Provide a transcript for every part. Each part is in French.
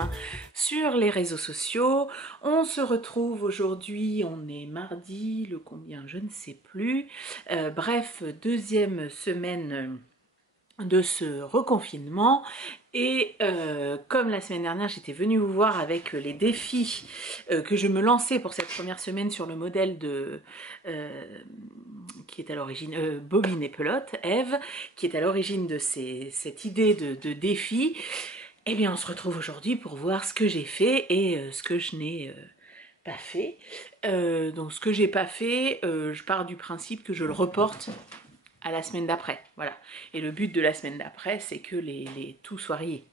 main sur les réseaux sociaux. On se retrouve aujourd'hui, on est mardi, le combien je ne sais plus. Bref, deuxième semaine de ce reconfinement. Et comme la semaine dernière j'étais venue vous voir avec les défis que je me lançais pour cette première semaine sur le modèle de qui est à l'origine Bobine et Pelote, Eve, qui est à l'origine de cette idée de défi. Eh bien on se retrouve aujourd'hui pour voir ce que j'ai fait et ce que je n'ai pas fait. Donc ce que j'ai pas fait, je pars du principe que je le reporte à la semaine d'après, voilà. Et le but de la semaine d'après, c'est que tout soit rayé.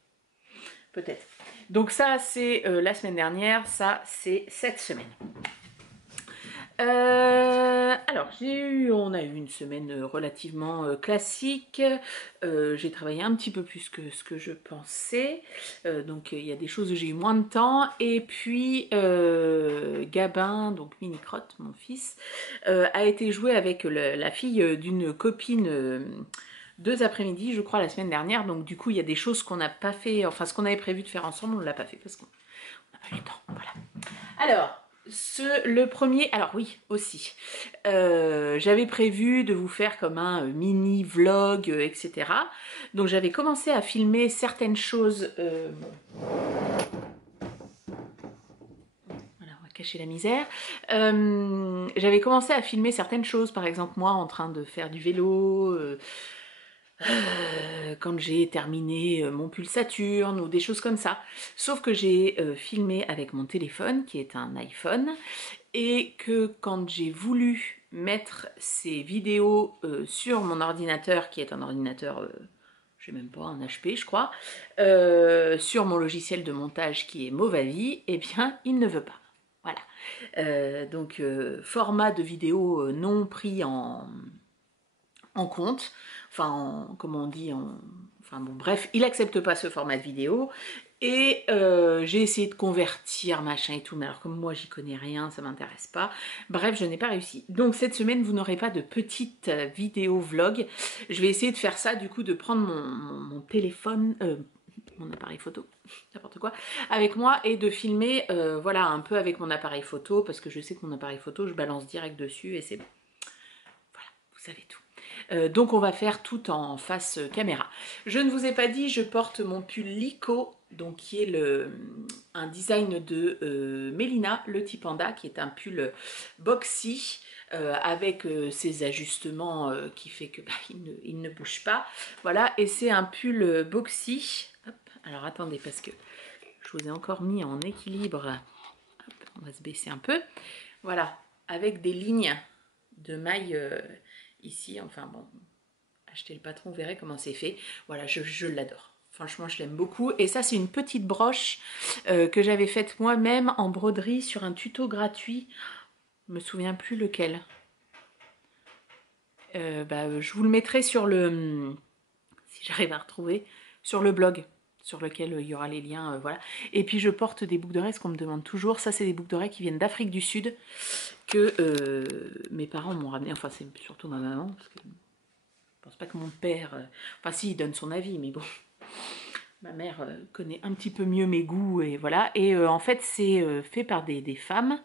Peut-être. Donc ça, c'est la semaine dernière, ça, c'est cette semaine. Alors, on a eu une semaine relativement classique. J'ai travaillé un petit peu plus que ce que je pensais. Donc, il y a des choses où j'ai eu moins de temps. Et puis, Gabin, donc Mini-Crotte, mon fils, a été joué avec la fille d'une copine 2 après-midi, je crois, la semaine dernière. Donc, du coup, il y a des choses qu'on n'a pas fait. Enfin, ce qu'on avait prévu de faire ensemble, on ne l'a pas fait parce qu'on n'a pas eu le temps. Voilà. Alors, le premier, alors oui, aussi, j'avais prévu de vous faire comme un mini vlog, etc. Donc j'avais commencé à filmer certaines choses, voilà, on va cacher la misère. J'avais commencé à filmer certaines choses, par exemple moi en train de faire du vélo, quand j'ai terminé mon pulsaturne ou des choses comme ça. Sauf que j'ai filmé avec mon téléphone qui est un iPhone et que quand j'ai voulu mettre ces vidéos sur mon ordinateur qui est un ordinateur, je sais même pas, un HP je crois, sur mon logiciel de montage qui est Movavi, eh bien il ne veut pas. Voilà. Donc format de vidéo non pris en compte, enfin comment on dit, enfin bon bref, il accepte pas ce format de vidéo et j'ai essayé de convertir machin et tout, mais alors comme moi j'y connais rien, ça m'intéresse pas, bref je n'ai pas réussi. Donc cette semaine vous n'aurez pas de petite vidéo vlog, je vais essayer de faire ça, du coup de prendre mon téléphone, mon appareil photo, n'importe quoi, avec moi et de filmer voilà un peu avec mon appareil photo, parce que je sais que mon appareil photo je balance direct dessus et c'est bon. Voilà, vous savez tout. Donc on va faire tout en face caméra. Je ne vous ai pas dit, je porte mon pull Lico, donc qui est un design de Mélina, le petit panda, qui est un pull boxy avec ses ajustements qui fait que il ne bouge pas. Voilà, et c'est un pull boxy. Hop, alors attendez, parce que je vous ai encore mis en équilibre. Hop, on va se baisser un peu. Voilà, avec des lignes de mailles ici, enfin bon, achetez le patron, vous verrez comment c'est fait. Voilà, je l'adore. Franchement, je l'aime beaucoup. Et ça, c'est une petite broche que j'avais faite moi-même en broderie sur un tuto gratuit. Je me souviens plus lequel. Je vous le mettrai sur le... si j'arrive à retrouver, sur le blog, sur lequel il y aura les liens, voilà. Et puis je porte des boucles d'oreilles, ce qu'on me demande toujours. Ça, c'est des boucles d'oreilles qui viennent d'Afrique du Sud, que mes parents m'ont ramené. Enfin, c'est surtout ma maman, parce que je pense pas que mon père... enfin, si, il donne son avis, mais bon... Ma mère connaît un petit peu mieux mes goûts, et voilà. Et en fait, c'est fait par des femmes.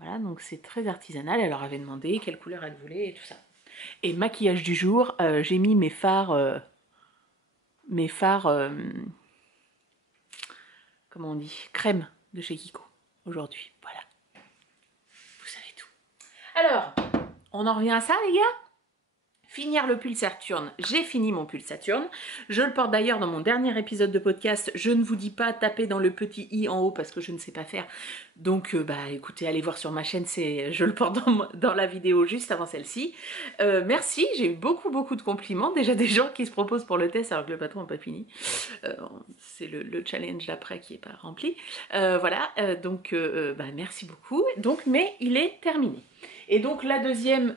Voilà, donc c'est très artisanal. Elle leur avait demandé quelle couleur elle voulait et tout ça. Et maquillage du jour, j'ai mis mes fards... comment on dit, crème de chez Kiko aujourd'hui. Voilà. Vous savez tout. Alors, on en revient à ça, les gars? Finir le pull Saturne, j'ai fini mon pull Saturne. Je le porte d'ailleurs dans mon dernier épisode de podcast. Je ne vous dis pas taper dans le petit i en haut parce que je ne sais pas faire. Donc écoutez, allez voir sur ma chaîne, je le porte dans la vidéo juste avant celle-ci. Merci, j'ai eu beaucoup de compliments. Déjà des gens qui se proposent pour le test alors que le patron n'a pas fini. C'est le challenge d'après qui n'est pas rempli. Voilà, donc merci beaucoup. Donc, mais il est terminé. Et donc la deuxième...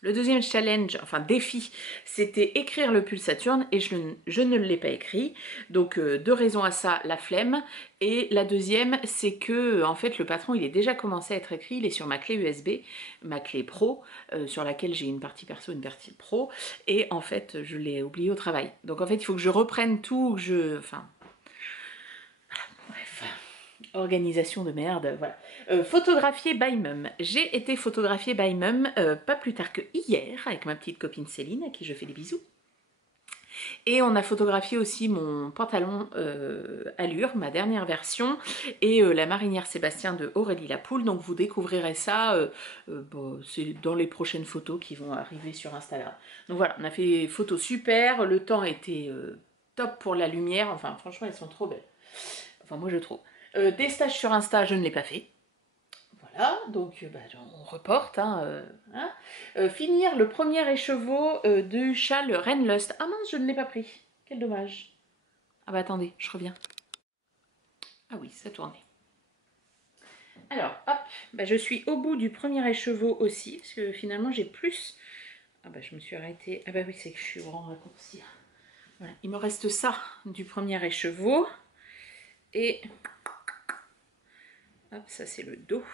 le deuxième challenge, enfin défi, c'était écrire le pull Saturne et je ne l'ai pas écrit. Donc 2 raisons à ça, la flemme. Et la deuxième, c'est que en fait le patron il est déjà commencé à être écrit, il est sur ma clé USB, ma clé pro, sur laquelle j'ai une partie perso, une partie pro. Et en fait je l'ai oublié au travail. Donc en fait il faut que je reprenne tout, enfin... Organisation de merde, voilà. Photographier by Mum. J'ai été photographiée by Mum pas plus tard que hier avec ma petite copine Céline, à qui je fais des bisous. Et on a photographié aussi mon pantalon Allure, ma dernière version, et la marinière Sébastien de Aurélie Lapoule. Donc vous découvrirez ça, bon, c'est dans les prochaines photos qui vont arriver sur Instagram. Donc voilà, on a fait des photos super, le temps était top pour la lumière, enfin franchement elles sont trop belles. Enfin moi je trouve. Des stages sur Insta, je ne l'ai pas fait. Voilà, donc bah, on reporte. Finir le premier écheveau du châle Renlust. Ah mince, je ne l'ai pas pris. Quel dommage. Ah bah attendez, je reviens. Ah oui, ça tournait. Alors, hop, bah, je suis au bout du premier écheveau aussi, parce que finalement j'ai plus... Ah bah je me suis arrêtée. Ah bah oui, c'est que je suis au grand raccourci. Voilà, il me reste ça du premier écheveau. Et... Hop, ça c'est le dos.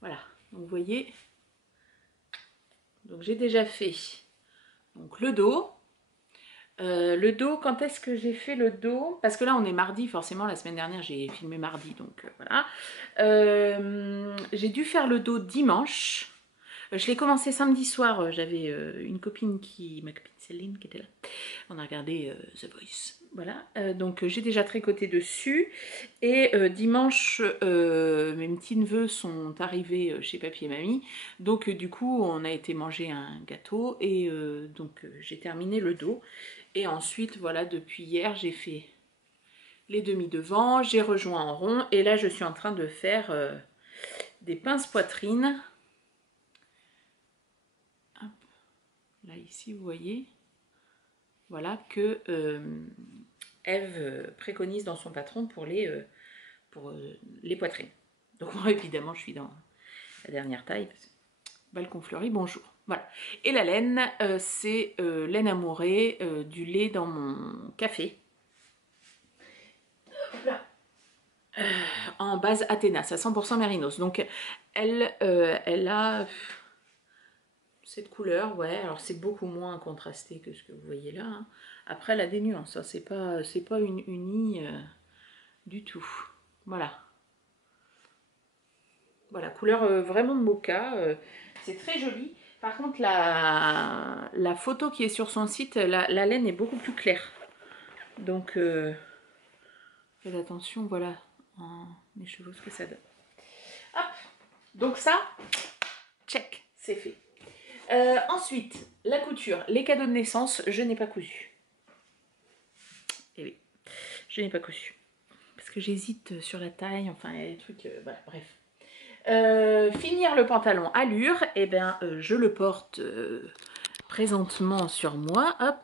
Voilà, donc vous voyez... Donc j'ai déjà fait donc, le dos. Le dos, quand est-ce que j'ai fait le dos? Parce que là on est mardi, forcément la semaine dernière j'ai filmé mardi, donc voilà. J'ai dû faire le dos dimanche. Je l'ai commencé samedi soir, j'avais une copine ma copine Céline qui était là. On a regardé The Voice, voilà. Donc j'ai déjà tricoté dessus. Et dimanche, mes petits neveux sont arrivés chez papy et mamie. Donc du coup, on a été manger un gâteau et donc j'ai terminé le dos. Et ensuite, voilà, depuis hier, j'ai fait les demi-devants, j'ai rejoint en rond. Et là, je suis en train de faire des pinces poitrine. Hop. Là, ici, vous voyez, voilà, que Eve préconise dans son patron pour les poitrines. Donc moi, évidemment, je suis dans la dernière taille. Balcon fleuri, bonjour. Voilà. Et la laine, c'est laine amourée, du lait dans mon café. En base Athéna, c'est à 100% mérinos. Donc elle a cette couleur, ouais. Alors c'est beaucoup moins contrasté que ce que vous voyez là. Hein. Après elle a des nuances, hein. C'est pas une unie du tout. Voilà. Voilà, couleur vraiment mocha. C'est très joli. Par contre, la photo qui est sur son site, la laine est beaucoup plus claire. Donc, faites attention, voilà, en écheveau, ce que ça donne. Hop, donc ça, check, c'est fait. Ensuite, la couture, les cadeaux de naissance, je n'ai pas cousu. Eh oui, je n'ai pas cousu. Parce que j'hésite sur la taille, enfin, il y a des trucs, voilà, bref. Finir le pantalon Allure, et eh ben je le porte présentement sur moi, hop,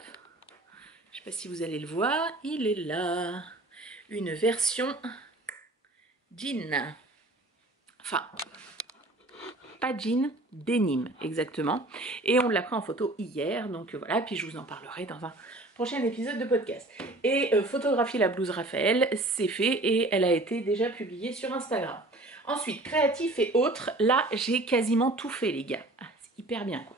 je sais pas si vous allez le voir, il est là, une version jean, enfin pas jean, denim exactement, et on l'a pris en photo hier, donc voilà, puis je vous en parlerai dans un prochain épisode de podcast. Et photographier la blouse Raphaël, c'est fait et elle a été déjà publiée sur Instagram. Ensuite, créatif et autres, là j'ai quasiment tout fait les gars, c'est hyper bien quoi.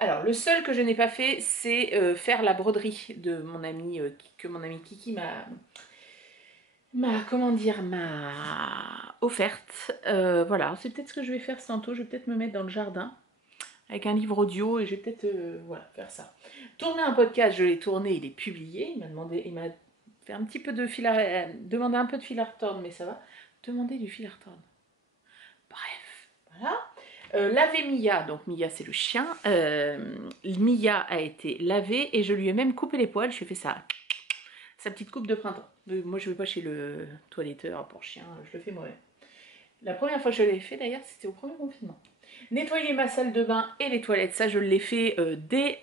Alors le seul que je n'ai pas fait, c'est faire la broderie de mon ami, que mon ami Kiki m'a offerte. Voilà, c'est peut-être ce que je vais faire tantôt, je vais peut-être me mettre dans le jardin avec un livre audio et je vais peut-être voilà, faire ça. Tourner un podcast, je l'ai tourné, il est publié, il m'a fait un petit peu de fil à demander un peu de fil à retordre, mais ça va. Demander du fil à retordre. Bref, voilà. Laver Mia, donc Mia c'est le chien. Mia a été lavée et je lui ai même coupé les poils. Je lui ai fait sa petite coupe de printemps. Moi je vais pas chez le toiletteur pour chien, je le fais moi-même. La première fois que je l'ai fait d'ailleurs, c'était au premier confinement. Nettoyer ma salle de bain et les toilettes, ça je l'ai fait dès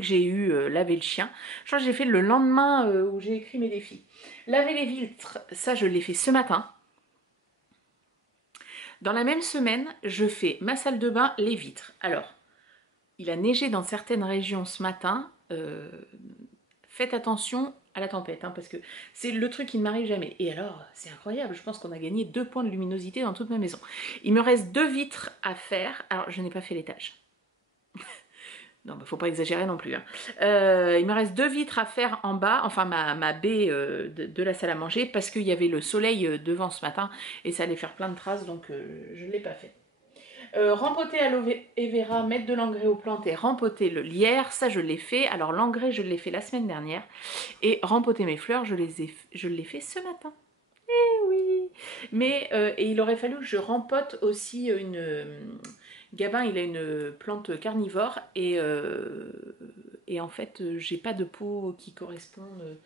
que j'ai eu lavé le chien. Je crois que j'ai fait le lendemain où j'ai écrit mes défis. Laver les vitres, ça je l'ai fait ce matin. Dans la même semaine, je fais ma salle de bain, les vitres. Alors, il a neigé dans certaines régions ce matin. Faites attention à la tempête, hein, parce que c'est le truc qui ne m'arrive jamais. Et alors, c'est incroyable, je pense qu'on a gagné 2 points de luminosité dans toute ma maison. Il me reste 2 vitres à faire. Alors, je n'ai pas fait l'étage. Non, il ne faut pas exagérer non plus. Hein. Il me reste 2 vitres à faire en bas, enfin ma baie de la salle à manger, parce qu'il y avait le soleil devant ce matin et ça allait faire plein de traces, donc je ne l'ai pas fait. Rempoter aloe vera, mettre de l'engrais aux plantes et rempoter le lierre, ça je l'ai fait. Alors l'engrais je l'ai fait la semaine dernière et rempoter mes fleurs je l'ai fait ce matin. Eh oui. Mais et il aurait fallu que je rempote aussi Gabin, il a une plante carnivore et en fait, j'ai pas de pot qui corresponde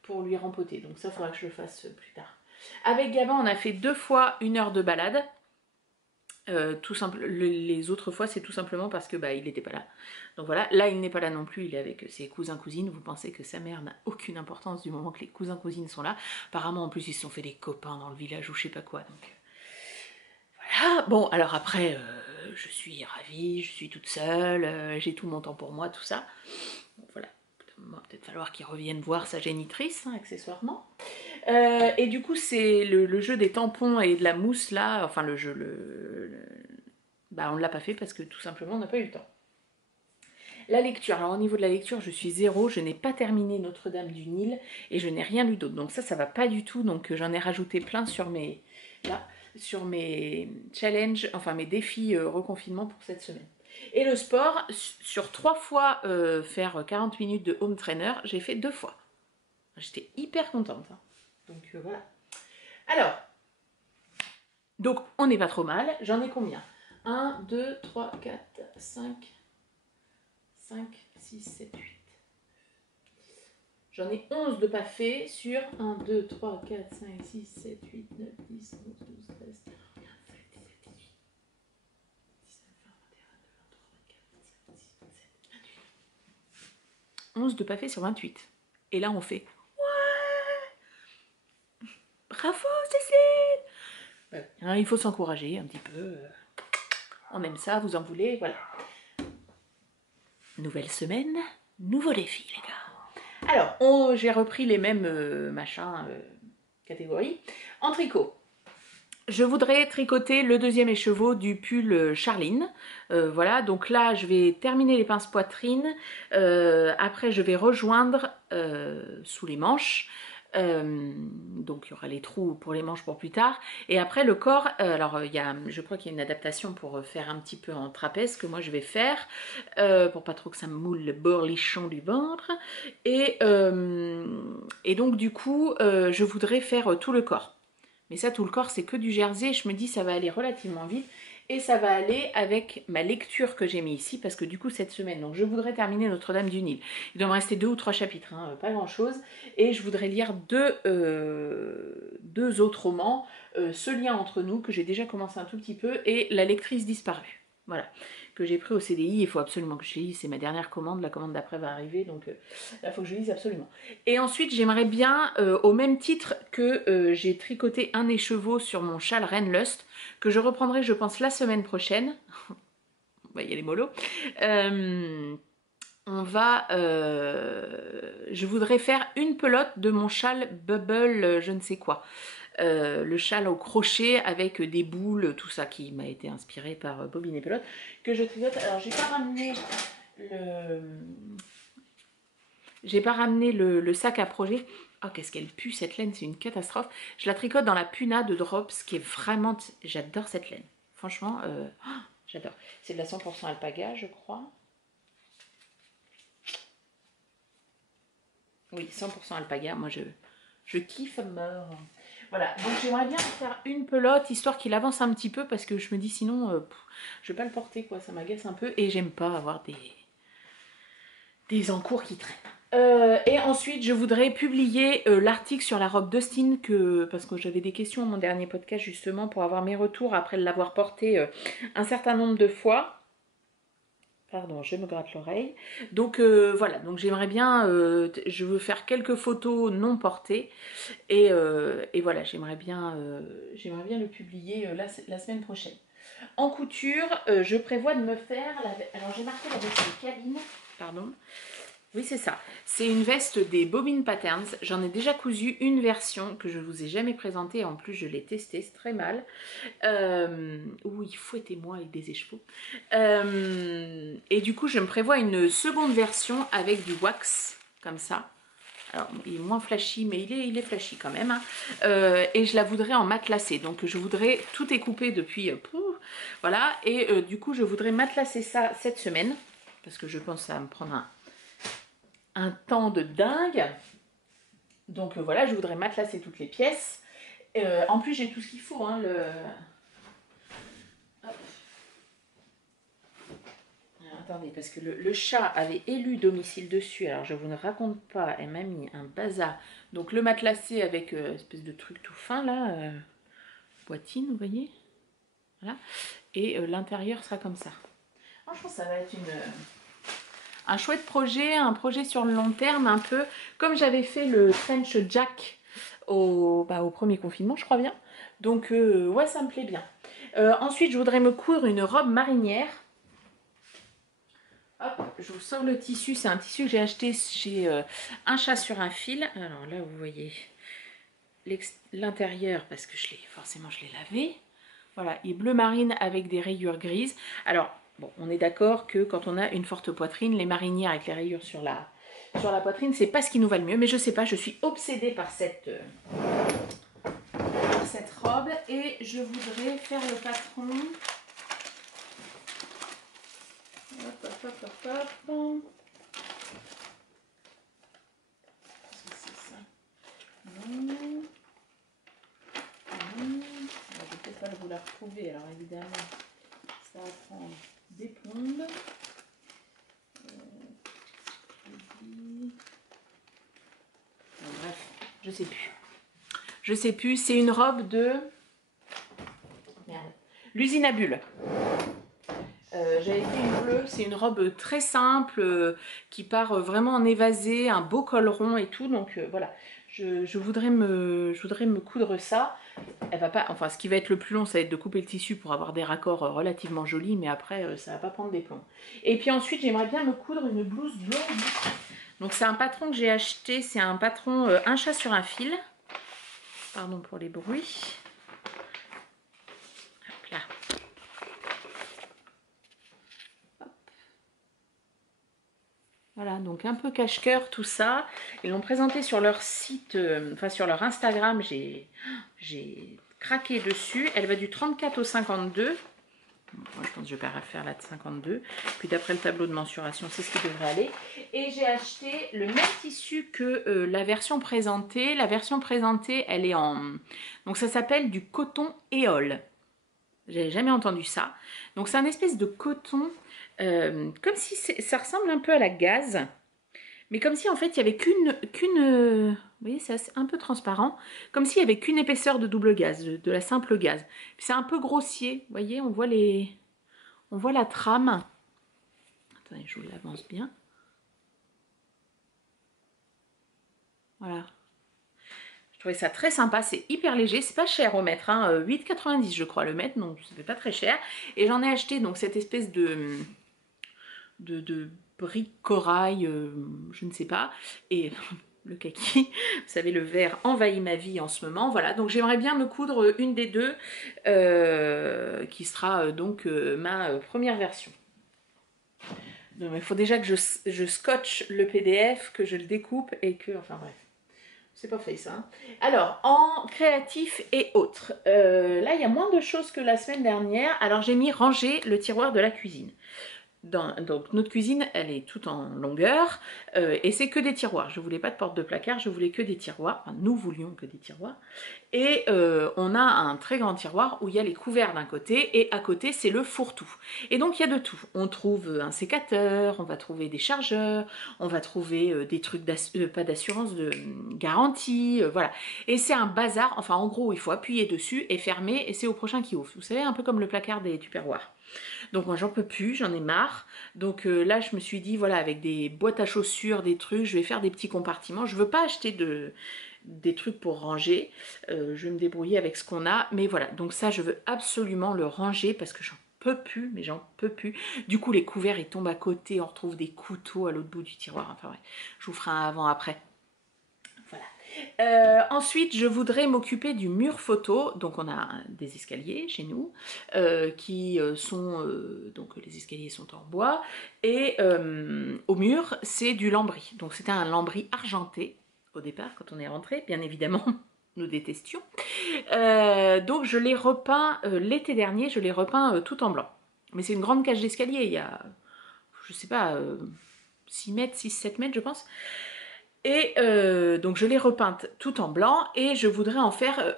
pour lui rempoter. Donc ça, il faudra que je le fasse plus tard. Avec Gabin, on a fait 2 fois 1 heure de balade. Tout simple, les autres fois, c'est tout simplement parce que il n'était pas là. Donc voilà, là, il n'est pas là non plus, il est avec ses cousins-cousines. Vous pensez que sa mère n'a aucune importance du moment que les cousins-cousines sont là. Apparemment, en plus, ils se sont fait des copains dans le village ou je sais pas quoi. Donc voilà, bon, alors après, je suis ravie, je suis toute seule, j'ai tout mon temps pour moi, tout ça. Bon, voilà, il va peut-être falloir qu'il revienne voir sa génitrice, hein, accessoirement. Et du coup, c'est le jeu des tampons et de la mousse, là, enfin le jeu, on ne l'a pas fait parce que tout simplement, on n'a pas eu le temps. La lecture, alors au niveau de la lecture, je suis zéro, je n'ai pas terminé Notre-Dame du Nil et je n'ai rien lu d'autre. Donc ça va pas du tout, donc j'en ai rajouté plein sur mes... Là, sur mes challenges, enfin mes défis reconfinement pour cette semaine. Et le sport, sur 3 fois faire 40 minutes de home trainer, j'ai fait 2 fois. J'étais hyper contente. Hein. Donc voilà. Alors, donc on n'est pas trop mal. J'en ai combien? 1, 2, 3, 4, 5, 6, 7, 8. J'en ai 11 de pas fait sur 1, 2, 3, 4, 5, 6, 7, 8, 9, 10, 11, 12, 13, 11 de pas fait sur 28. Et là, on fait ouais, bravo Cécile. Ouais. Hein, il faut s'encourager un petit peu. On aime ça, vous en voulez, voilà. Nouvelle semaine, nouveau défi, les gars. Alors, j'ai repris les mêmes catégories. En tricot. Je voudrais tricoter le 2e écheveau du pull Charline. Voilà, donc là, je vais terminer les pinces poitrine. Après, je vais rejoindre sous les manches. Donc, il y aura les trous pour les manches pour plus tard. Et après, le corps, alors, je crois qu'il y a une adaptation pour faire un petit peu en trapèze que moi, je vais faire. Pour pas trop que ça me moule le borlichon du ventre. Et donc, du coup, je voudrais faire tout le corps. Mais ça, tout le corps, c'est que du jersey. Je me dis, ça va aller relativement vite. Et ça va aller avec ma lecture que j'ai mis ici. Parce que du coup, cette semaine, donc je voudrais terminer Notre-Dame du Nil. Il doit me rester 2 ou 3 chapitres, hein, pas grand-chose. Et je voudrais lire deux autres romans. Ce lien entre nous, que j'ai déjà commencé un tout petit peu. Et La lectrice disparue. Voilà, que j'ai pris au CDI, il faut absolument que je lise, c'est ma dernière commande, la commande d'après va arriver, donc là il faut que je lise absolument. Et ensuite j'aimerais bien, au même titre que j'ai tricoté un écheveau sur mon châle Reine Lust, que je reprendrai je pense la semaine prochaine, il y a les molos, je voudrais faire une pelote de mon châle Bubble je ne sais quoi. Le châle au crochet avec des boules, tout ça qui m'a été inspiré par Bobine et Pelote, que je tricote. Alors j'ai pas ramené le sac à projet. Oh, qu'est-ce qu'elle pue cette laine, c'est une catastrophe. Je la tricote dans la Puna de Drops, qui est vraiment... J'adore cette laine. Franchement, j'adore. C'est de la 100% alpaga, je crois. Oui, 100% alpaga. Moi, je kiffe mort. Voilà, donc j'aimerais bien faire une pelote, histoire qu'il avance un petit peu, parce que je me dis sinon, je vais pas le porter, quoi, ça m'agace un peu, et j'aime pas avoir des encours qui traînent. Et ensuite, je voudrais publier l'article sur la robe Dustin, parce que j'avais des questions à mon dernier podcast, justement, pour avoir mes retours après l'avoir porté un certain nombre de fois. Pardon, je me gratte l'oreille. Donc voilà, donc j'aimerais bien, je veux faire quelques photos non portées. Et voilà, j'aimerais bien le publier la semaine prochaine. En couture, je prévois de me faire... Alors j'ai marqué la version cabine, pardon. Oui, c'est ça. C'est une veste des Bobbin Patterns. J'en ai déjà cousu une version que je vous ai jamais présentée. En plus, je l'ai testée, c'est très mal. Oui, fouettez-moi avec des écheveaux. Et du coup, je me prévois une seconde version avec du wax, comme ça. Alors, il est moins flashy, mais il est flashy quand même. Hein. Et je la voudrais en matelassé. Donc, je voudrais... Tout est coupé depuis... voilà. Et du coup, je voudrais matelassé ça cette semaine. Parce que je pense que ça va me prendre un temps de dingue. Donc, voilà, je voudrais matelasser toutes les pièces. En plus, j'ai tout ce qu'il faut. Hein, Attendez, parce que le chat avait élu domicile dessus. Alors, je vous ne raconte pas, elle m'a mis un bazar. Donc, le matelassé avec espèce de truc tout fin, là. Boîtine, vous voyez. Voilà. Et l'intérieur sera comme ça. Franchement, ça va être un chouette projet, un projet sur le long terme, un peu comme j'avais fait le trench jack au premier confinement, je crois bien. Donc, ouais, ça me plaît bien. Ensuite, je voudrais me coudre une robe marinière. Hop, je vous sors le tissu. C'est un tissu que j'ai acheté chez Un Chat sur un fil. Alors là, vous voyez l'intérieur parce que forcément, je l'ai lavé. Voilà, il est bleu marine avec des rayures grises. Alors, bon, on est d'accord que quand on a une forte poitrine, les marinières avec les rayures sur la poitrine, c'est pas ce qui nous va le mieux. Mais je sais pas, je suis obsédée par cette robe. Et je voudrais faire le patron. Hop, hop, hop, hop, hop. C'est ça. Non. Non. Je vais peut-être pas vous la retrouver, alors évidemment, ça va prendre des plombes. Bref, je sais plus. Je sais plus, c'est une robe de... Merde. L'usine à bulles. J'avais fait une bleue, c'est une robe très simple qui part vraiment en évasé, un beau col rond et tout, donc voilà. Je voudrais me coudre ça. Elle va pas, enfin, ce qui va être le plus long, ça va être de couper le tissu pour avoir des raccords relativement jolis, mais après, ça va pas prendre des plombs. Et puis ensuite, j'aimerais bien me coudre une blouse blonde. Donc c'est un patron que j'ai acheté, c'est un patron Un Chat sur un fil. Pardon pour les bruits. Hop là. Hop. Voilà, donc un peu cache-cœur tout ça. Ils l'ont présenté sur leur site, enfin sur leur Instagram, j'ai craqué dessus. Elle va du 34 au 52. Moi, je pense que je vais pas refaire la de 52. Puis d'après le tableau de mensuration, c'est ce qui devrait aller. Et j'ai acheté le même tissu que la version présentée. La version présentée, elle est en... Donc ça s'appelle du coton éole. J'avais jamais entendu ça. Donc c'est un espèce de coton, comme si ça ressemble un peu à la gaze. Mais comme si en fait il n'y avait vous voyez, c'est un peu transparent. Comme s'il n'y avait qu'une épaisseur de double gaze, de la simple gaze. C'est un peu grossier, vous voyez, on voit la trame. Attendez, je vous l'avance bien. Voilà. Je trouvais ça très sympa, c'est hyper léger, c'est pas cher au mètre, hein, 8,90 je crois le mètre, donc ça fait pas très cher. Et j'en ai acheté donc cette espèce de brique corail, je ne sais pas, et le kaki, vous savez, le vert envahit ma vie en ce moment, voilà, donc j'aimerais bien me coudre une des deux, qui sera donc ma première version. Donc il faut déjà que je scotche le PDF, que je le découpe et que, enfin bref. C'est pas fait ça. Hein. Alors, en créatif et autres, là il y a moins de choses que la semaine dernière. Alors j'ai mis ranger le tiroir de la cuisine. Donc notre cuisine, elle est toute en longueur et c'est que des tiroirs. Je voulais pas de porte de placard, je voulais que des tiroirs. Enfin, nous voulions que des tiroirs. Et on a un très grand tiroir où il y a les couverts d'un côté et à côté c'est le fourre-tout. Et donc il y a de tout. On trouve un sécateur, on va trouver des chargeurs, on va trouver des trucs pas d'assurance, de garantie, voilà. Et c'est un bazar. Enfin en gros il faut appuyer dessus et fermer et c'est au prochain qui ouvre. Vous savez, un peu comme le placard des tupperwares. Donc moi j'en peux plus, j'en ai marre. Donc là je me suis dit voilà, avec des boîtes à chaussures, des trucs, je vais faire des petits compartiments. Je veux pas acheter des trucs pour ranger. Je vais me débrouiller avec ce qu'on a. Mais voilà, donc ça je veux absolument le ranger parce que j'en peux plus, mais j'en peux plus. Du coup, les couverts, ils tombent à côté, on retrouve des couteaux à l'autre bout du tiroir. Enfin ouais, je vous ferai un avant-après. Voilà. Ensuite, je voudrais m'occuper du mur photo. Donc, on a des escaliers chez nous qui sont... donc, les escaliers sont en bois. Et au mur, c'est du lambris. Donc, c'était un lambris argenté au départ, quand on est rentré. Bien évidemment, nous détestions. Donc, je l'ai repeint l'été dernier. Je l'ai repeint tout en blanc. Mais c'est une grande cage d'escalier. Il y a, je sais pas, 6 mètres, 6-7 mètres, je pense. Et donc je l'ai repeinte tout en blanc et je voudrais en faire,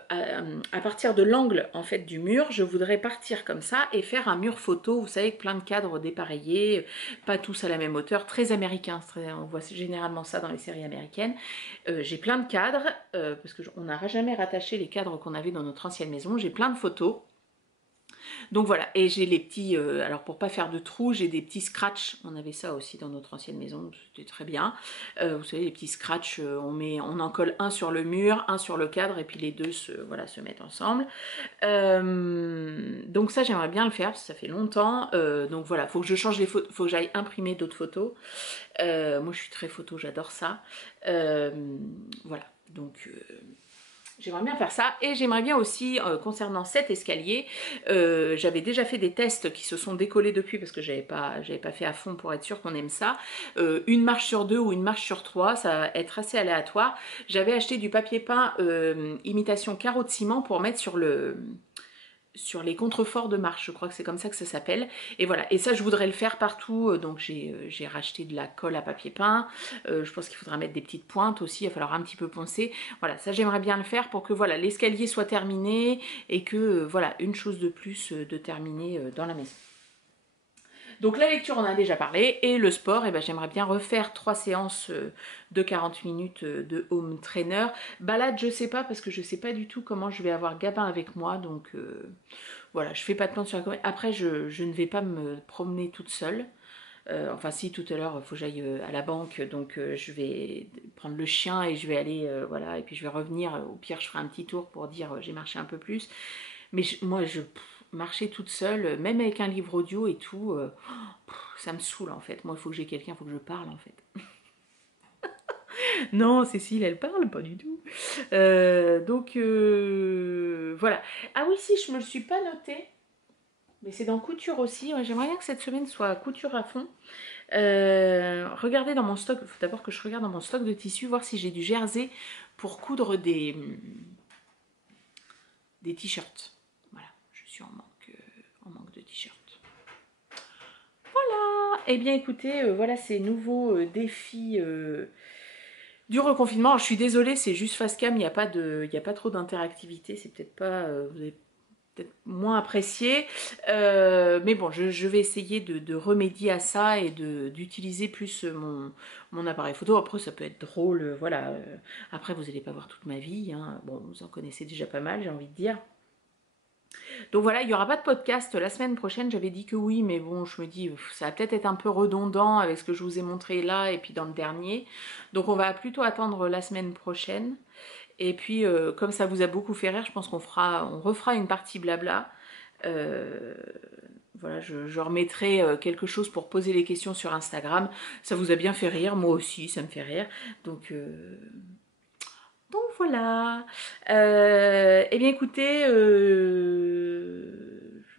à partir de l'angle en fait du mur, je voudrais partir comme ça et faire un mur photo, vous savez, avec plein de cadres dépareillés, pas tous à la même hauteur, très américain, on voit généralement ça dans les séries américaines. J'ai plein de cadres, parce qu'on n'a jamais rattaché les cadres qu'on avait dans notre ancienne maison, j'ai plein de photos. Donc voilà, et j'ai les petits, alors pour pas faire de trous, j'ai des petits scratchs, on avait ça aussi dans notre ancienne maison, c'était très bien. Vous savez, les petits scratchs, on en colle un sur le mur, un sur le cadre, et puis les deux voilà, se mettent ensemble. Donc ça, j'aimerais bien le faire, parce que ça fait longtemps. Donc voilà, faut que je change les photos, faut que j'aille imprimer d'autres photos. Moi, je suis très photo, j'adore ça. Voilà, donc... j'aimerais bien faire ça et j'aimerais bien aussi, concernant cet escalier, j'avais déjà fait des tests qui se sont décollés depuis parce que j'avais pas fait à fond pour être sûre qu'on aime ça. Une marche sur 2 ou une marche sur 3, ça va être assez aléatoire. J'avais acheté du papier peint imitation carreau de ciment pour mettre sur les contreforts de marche, je crois que c'est comme ça que ça s'appelle. Et voilà, et ça je voudrais le faire partout, donc j'ai racheté de la colle à papier peint, je pense qu'il faudra mettre des petites pointes aussi, il va falloir un petit peu poncer. Voilà, ça j'aimerais bien le faire pour que voilà, l'escalier soit terminé et que voilà, une chose de plus de terminer dans la maison. Donc la lecture, on en a déjà parlé, et le sport, eh ben, j'aimerais bien refaire 3 séances de 40 minutes de home trainer. Balade, je sais pas, parce que je sais pas du tout comment je vais avoir Gabin avec moi, donc voilà, je fais pas de plan sur la commande. Après, je ne vais pas me promener toute seule. Enfin si, tout à l'heure il faut que j'aille à la banque, donc je vais prendre le chien et je vais aller, voilà, et puis je vais revenir, au pire je ferai un petit tour pour dire j'ai marché un peu plus. Mais moi marcher toute seule, même avec un livre audio et tout, ça me saoule en fait. Moi il faut que j'ai quelqu'un, il faut que je parle en fait. Non, Cécile, elle parle pas du tout. Donc voilà. Ah oui, si, je me le suis pas noté. Mais c'est dans couture aussi. Ouais, j'aimerais bien que cette semaine soit couture à fond. Regardez dans mon stock. Il faut d'abord que je regarde dans mon stock de tissus, voir si j'ai du jersey pour coudre des t-shirts. Voilà, je suis en manque de t-shirts. Voilà. Eh bien écoutez, voilà ces nouveaux défis du reconfinement. Alors, je suis désolée, c'est juste face cam, il n'y a pas trop d'interactivité. C'est peut-être pas... vous avez peut-être moins apprécié, mais bon, je vais essayer de remédier à ça et d'utiliser plus mon appareil photo. Après ça peut être drôle, voilà, après vous n'allez pas voir toute ma vie, hein. Bon, vous en connaissez déjà pas mal, j'ai envie de dire. Donc voilà, il n'y aura pas de podcast la semaine prochaine, j'avais dit que oui, mais bon, je me dis, ça va peut-être être un peu redondant avec ce que je vous ai montré là et puis dans le dernier. Donc on va plutôt attendre la semaine prochaine. Et puis, comme ça vous a beaucoup fait rire, je pense qu'on refera une partie blabla. Voilà, je remettrai quelque chose pour poser les questions sur Instagram. Ça vous a bien fait rire, moi aussi, ça me fait rire. Donc voilà. Eh bien écoutez,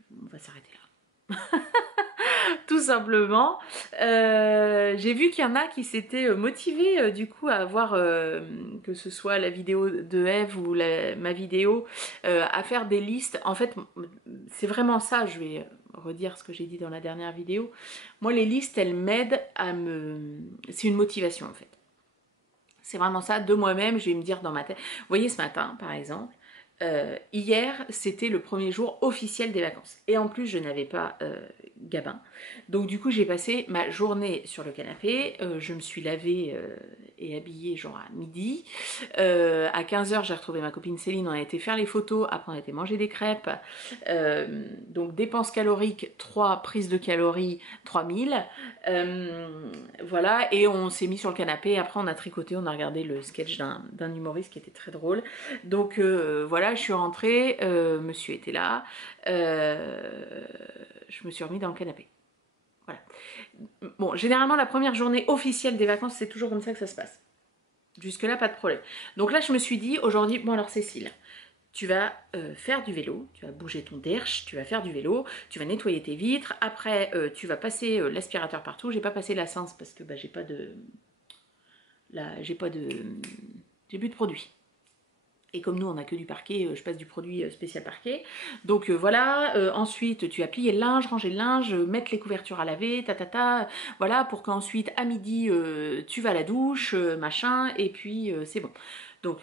on va s'arrêter là. Tout simplement. J'ai vu qu'il y en a qui s'étaient motivés du coup à avoir, que ce soit la vidéo de Eve ou ma vidéo, à faire des listes. En fait, c'est vraiment ça, je vais redire ce que j'ai dit dans la dernière vidéo. Moi, les listes, elles m'aident à c'est une motivation en fait. C'est vraiment ça, de moi-même, je vais me dire dans ma tête. Vous voyez, ce matin, par exemple, hier, c'était le premier jour officiel des vacances. Et en plus, je n'avais pas Gabin. Donc du coup, j'ai passé ma journée sur le canapé. Je me suis lavée et habillée genre à midi. À 15h, j'ai retrouvé ma copine Céline, on a été faire les photos, après on a été manger des crêpes. Donc dépenses caloriques, 3 prises de calories, 3000. Voilà, et on s'est mis sur le canapé, après on a tricoté, on a regardé le sketch d'un humoriste qui était très drôle. Donc voilà, je suis rentrée, monsieur était là, je me suis remis dans le canapé. Voilà. Bon, généralement la première journée officielle des vacances, c'est toujours comme ça que ça se passe. Jusque là, pas de problème. Donc là, je me suis dit, aujourd'hui, bon alors Cécile, tu vas faire du vélo, tu vas bouger ton derche, tu vas faire du vélo, tu vas nettoyer tes vitres, après tu vas passer l'aspirateur partout. J'ai pas passé la Sense parce que bah, j'ai pas de... j'ai plus de produit. Et comme nous on a que du parquet, je passe du produit spécial parquet. Donc voilà, ensuite tu vas plier le linge, ranger le linge, mettre les couvertures à laver, voilà, pour qu'ensuite à midi tu vas à la douche, machin, et puis c'est bon. Donc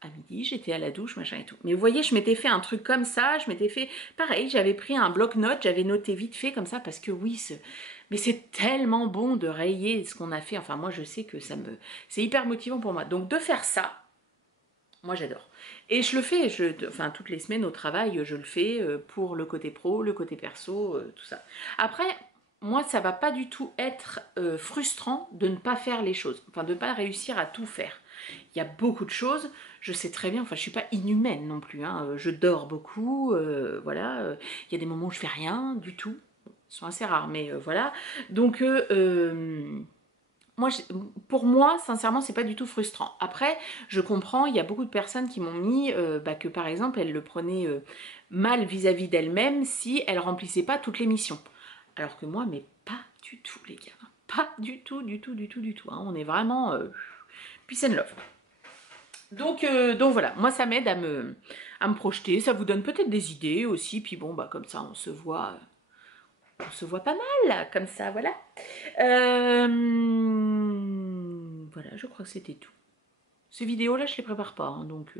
à midi j'étais à la douche, machin et tout. Mais vous voyez, je m'étais fait un truc comme ça, je m'étais fait, pareil, j'avais pris un bloc-notes, j'avais noté vite fait comme ça, parce que oui, mais c'est tellement bon de rayer ce qu'on a fait, enfin moi je sais que c'est hyper motivant pour moi. Donc de faire ça, moi j'adore. Et je le fais, enfin toutes les semaines au travail, je le fais pour le côté pro, le côté perso, tout ça. Après, moi ça va pas du tout être frustrant de ne pas faire les choses, enfin de ne pas réussir à tout faire. Il y a beaucoup de choses, je sais très bien, enfin je suis pas inhumaine non plus, hein, je dors beaucoup, voilà, il y a des moments où je fais rien du tout, ils sont assez rares, mais voilà. Donc moi, pour moi, sincèrement, c'est pas du tout frustrant. Après, je comprends, il y a beaucoup de personnes qui m'ont mis que par exemple, elles le prenaient mal vis-à-vis d'elles-mêmes si elles remplissaient pas toutes les missions. Alors que moi, mais pas du tout, les gars. Pas du tout, du tout, du tout, du tout. Hein. On est vraiment peace and love. Donc voilà, moi ça m'aide à me projeter, ça vous donne peut-être des idées aussi, puis bon, bah comme ça on se voit pas mal, comme ça, voilà. Voilà, je crois que c'était tout. Ces vidéos-là, je les prépare pas, hein, donc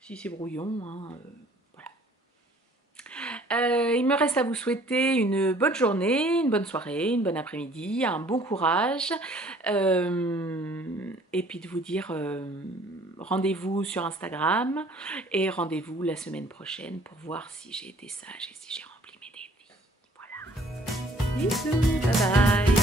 si c'est brouillon, hein, voilà. Il me reste à vous souhaiter une bonne journée, une bonne soirée, une bonne après-midi, un bon courage, et puis de vous dire rendez-vous sur Instagram et rendez-vous la semaine prochaine pour voir si j'ai été sage et si j'ai rempli mes défis. Voilà. Bisous, bye bye.